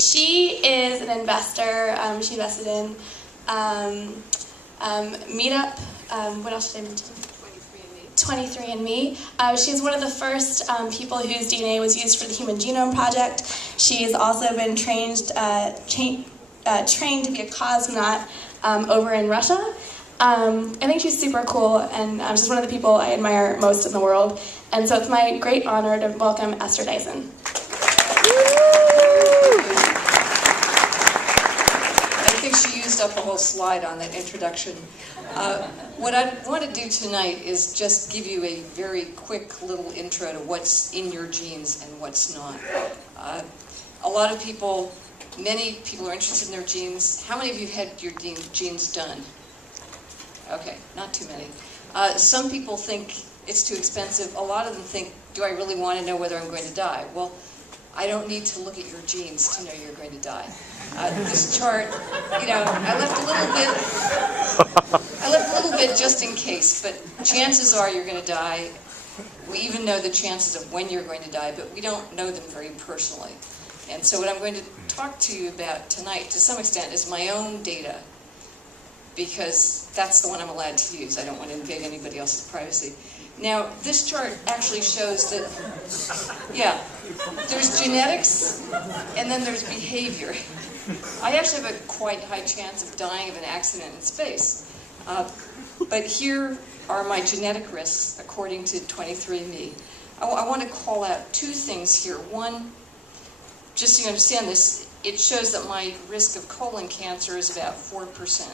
She is an investor. She invested in Meetup. What else should I mention? 23andMe. She's one of the first people whose DNA was used for the Human Genome Project. She's also been trained to be a cosmonaut over in Russia. I think she's super cool, and she's one of the people I admire most in the world. And so it's my great honor to welcome Esther Dyson. I think she used up a whole slide on that introduction. What I want to do tonight is just give you a very quick little intro to what's in your genes and what's not. A lot of people, many people are interested in their genes. How many of you had your genes done? Okay, not too many. Some people think it's too expensive. A lot of them think, do I really want to know whether I'm going to die? Well, I don't need to look at your genes to know you're going to die. This chart, I left a little bit just in case, but chances are you're going to die. We even know the chances of when you're going to die, but we don't know them very personally. And so what I'm going to talk to you about tonight, to some extent, is my own data, because that's the one I'm allowed to use. I don't want to invade anybody else's privacy. Now, this chart actually shows that, there's genetics, and then there's behavior. I actually have a quite high chance of dying of an accident in space. But here are my genetic risks, according to 23andMe. I want to call out two things here. One, just so you understand this, it shows that my risk of colon cancer is about 4%.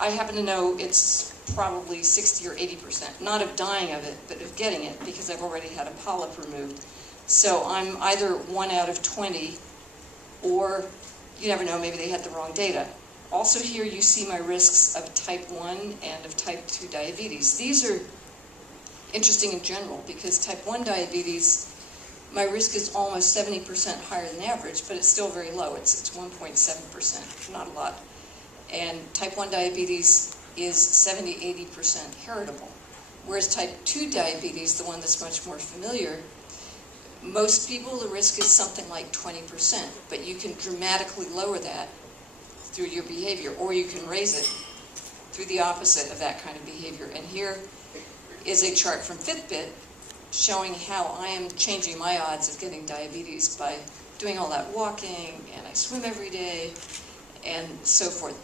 I happen to know it's probably 60 or 80%, not of dying of it, but of getting it, because I've already had a polyp removed. So I'm either 1 out of 20, or you never know, maybe they had the wrong data. Also here you see my risks of type 1 and of type 2 diabetes. These are interesting in general, because type 1 diabetes, my risk is almost 70% higher than average, but it's still very low. It's 1.7%, not a lot. And type 1 diabetes is 70-80% heritable. Whereas type 2 diabetes, the one that's much more familiar, most people, the risk is something like 20%, but you can dramatically lower that through your behavior, or you can raise it through the opposite of that kind of behavior. And here is a chart from Fitbit showing how I am changing my odds of getting diabetes by doing all that walking, and I swim every day, and so forth.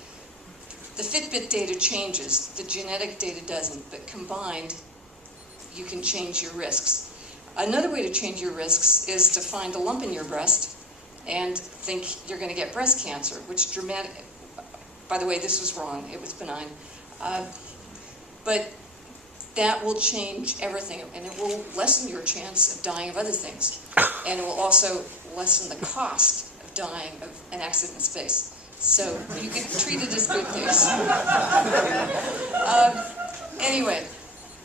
The Fitbit data changes, the genetic data doesn't, but combined, you can change your risks. Another way to change your risks is to find a lump in your breast and think you're going to get breast cancer, which by the way, this was wrong, it was benign. But that will change everything, and it will lessen your chance of dying of other things. And it will also lessen the cost of dying of an accident in space. So you can treat it as good news. Anyway,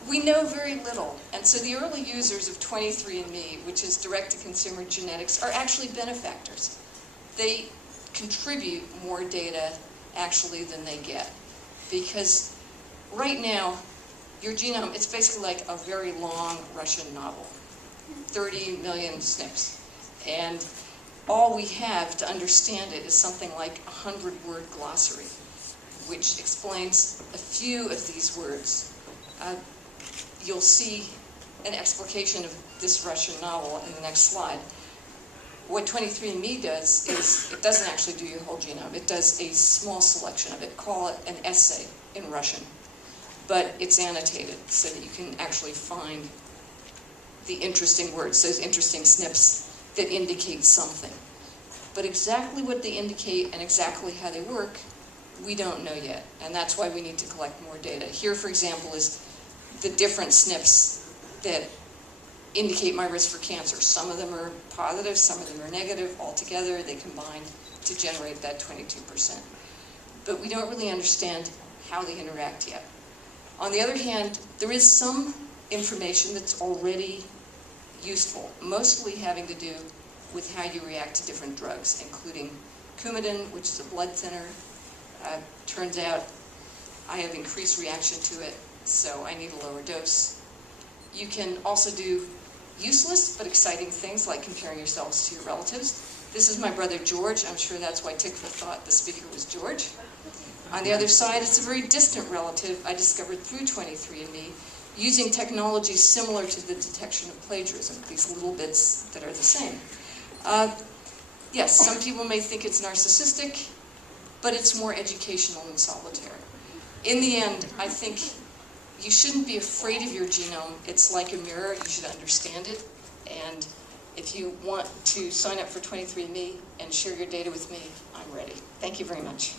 we know very little. And so the early users of 23andMe, which is direct-to-consumer genetics, are actually benefactors. They contribute more data, actually, than they get. Because right now, your genome, it's basically like a very long Russian novel. 30 million SNPs. And all we have to understand it is something like a 100-word glossary, which explains a few of these words. You'll see an explication of this Russian novel in the next slide. What 23andMe does is, it doesn't actually do your whole genome. It does a small selection of it. Call it an essay in Russian. But it's annotated so that you can actually find the interesting words, those interesting SNPs that indicate something. But exactly what they indicate and exactly how they work, we don't know yet. And that's why we need to collect more data. Here, for example, is the different SNPs that indicate my risk for cancer. Some of them are positive, some of them are negative. Altogether, they combine to generate that 22%. But we don't really understand how they interact yet. On the other hand, there is some information that's already useful, mostly having to do with how you react to different drugs, including Coumadin, which is a blood thinner. Turns out I have increased reaction to it, so I need a lower dose. You can also do useless but exciting things like comparing yourselves to your relatives. This is my brother George. I'm sure that's why Tikva thought the speaker was George. On the other side, it's a very distant relative I discovered through 23andMe, using technology similar to the detection of plagiarism, these little bits that are the same. Yes, some people may think it's narcissistic, but it's more educational than solitary. In the end, I think you shouldn't be afraid of your genome. It's like a mirror. You should understand it. And if you want to sign up for 23andMe and share your data with me, I'm ready. Thank you very much.